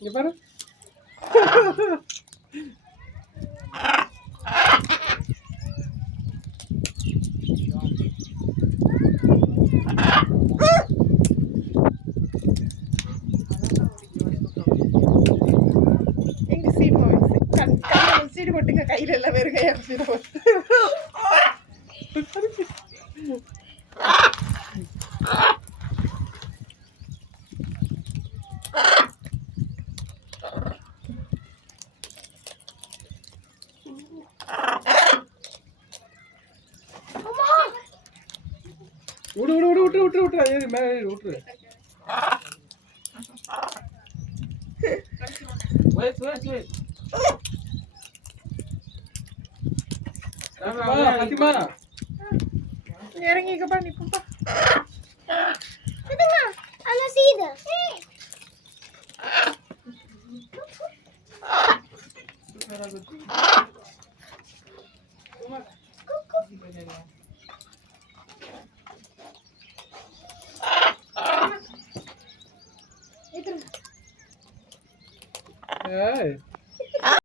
இங்க பாரு. எங்க சீடு கையில சீடு போட்டுங்க, கையில எல்லாம் வெறும் கையா சீடு போட்டு. விட்டு ஏறி மேலே ஏறி விட்டுரு. Wait. Fatima. இறங்கிக்கப்பா, நிப்பா. Ano sida? Itu. Hey.